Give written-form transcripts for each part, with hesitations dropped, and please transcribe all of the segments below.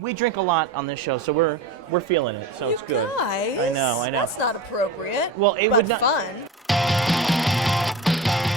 We drink a lot on this show, so we're feeling it. So it's good. Guys, I know. That's not appropriate. Well, it would not. Fun.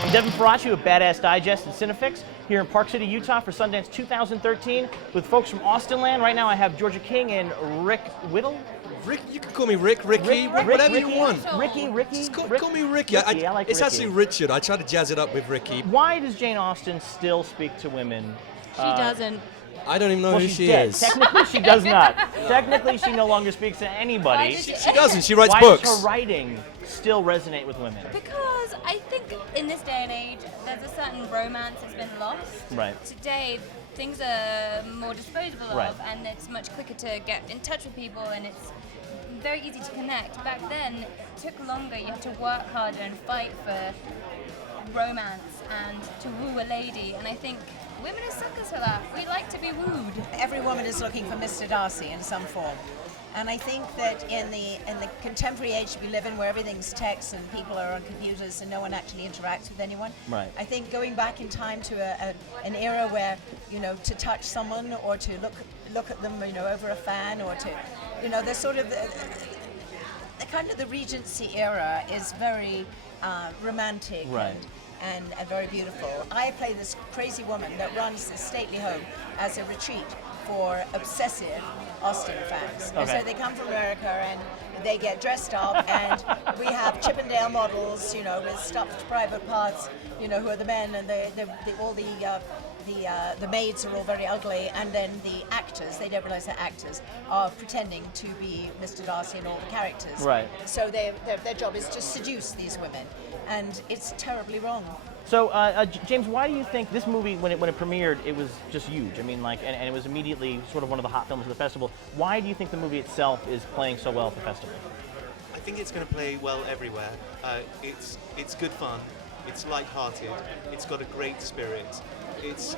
I'm Devin Faraci with Badass Digest and Cinefix here in Park City, Utah for Sundance 2013 with folks from Austenland. Right now I have Georgia King and Rick Whittle. Rick, you can call me Ricky, whatever you want. Ricky. Just call me Ricky. I like it's Ricky. actually Richard. I try to jazz it up with Ricky. Why does Jane Austen still speak to women? She doesn't. I don't even know who she's she dead. is. Technically, she does not. Technically, she no longer speaks to anybody. She doesn't. She writes Why books. does her writing still resonate with women? Because I think in this day and age, there's a certain romance that's been lost. Right. Today, things are more disposable Right. of, and it's much quicker to get in touch with people, and it's very easy to connect. Back then, it took longer. You had to work harder and fight for romance and to woo a lady, and I think women are suckers for that. We like to be wooed. Every woman is looking for Mr. Darcy in some form. And I think that in the contemporary age we live in, where everything's text and people are on computers and no one actually interacts with anyone, Right. I think going back in time to an era where, to touch someone or to look at them, over a fan, or to, the sort of the kind of the Regency era is very romantic. Right. And very beautiful. I play this crazy woman that runs this stately home as a retreat for obsessive Austen fans. Okay. So they come from America and they get dressed up, and we have Chippendale models, with stuffed private parts, who are the men, and the maids are all very ugly, and then the actors, they don't realize they're actors, are pretending to be Mr. Darcy and all the characters. Right. So their job is to seduce these women, and it's terribly wrong. So, James, why do you think this movie, when it premiered, it was just huge? I mean, and it was immediately sort of one of the hot films of the festival. Why do you think the movie itself is playing so well at the festival? I think it's going to play well everywhere. It's good fun. It's light-hearted. It's got a great spirit. It's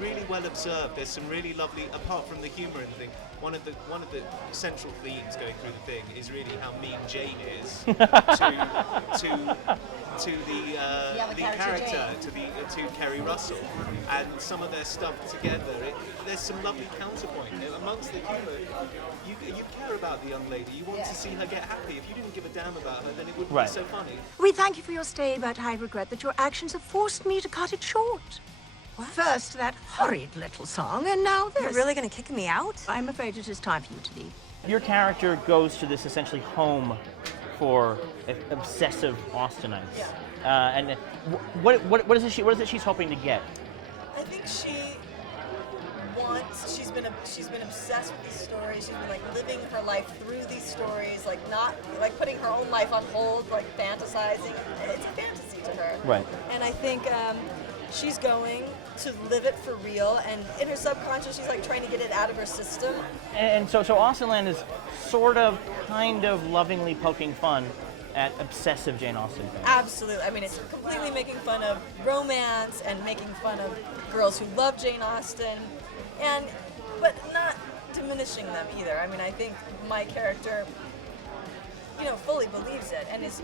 really well observed. There's some really lovely, apart from the humour and the thing. One of the central themes going through the thing is really how mean Jane is to the character, to Keri Russell, and some of their stuff together. There's some lovely counterpoint amongst the humour. You care about the young lady. You want to see her get happy. If you didn't give a damn about her, then it wouldn't be so funny. We thank you for your stay, but I regret that your actions have forced me to cut it short. What? First, that horrid little song, and now this. You're really going to kick me out? I'm afraid it is time for you to leave. Your character goes to this essentially home for obsessive Austenites. Yeah. And what is it she's hoping to get? I think she's been obsessed with these stories. She's been living her life through these stories, not putting her own life on hold, fantasizing. It's a fantasy to her. Right. And I think she's going to live it for real, and in her subconscious she's trying to get it out of her system. And so Austenland is kind of lovingly poking fun at obsessive Jane Austen fans. Absolutely. I mean, it's completely making fun of romance and making fun of girls who love Jane Austen, but not diminishing them either. I mean, I think my character, fully believes it and is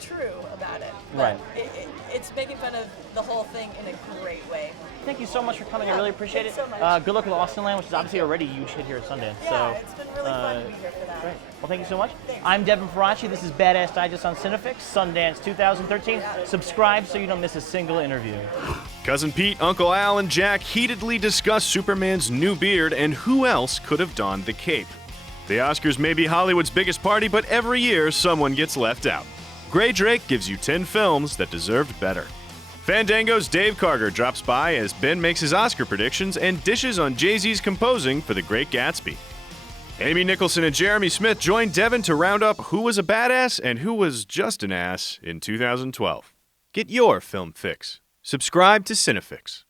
true about it. But Right. It's making fun of the whole thing in a great way. Thank you so much for coming. I really appreciate it. Thanks so much. Good luck with Austenland, which is obviously already a huge hit here at Sundance. Yeah, it's been really fun to be here for that. Great. Well, thank you so much. Thanks. I'm Devin Faraci. This is Badass Digest on Cinefix, Sundance 2013. Subscribe so you don't miss a single interview. Cousin Pete, Uncle Al, and Jack heatedly discuss Superman's new beard and who else could have donned the cape. The Oscars may be Hollywood's biggest party, but every year someone gets left out. Gray Drake gives you 10 films that deserved better. Fandango's Dave Carter drops by as Ben makes his Oscar predictions and dishes on Jay-Z's composing for The Great Gatsby. Amy Nicholson and Jeremy Smith join Devin to round up who was a badass and who was just an ass in 2012. Get your film fix. Subscribe to Cinefix.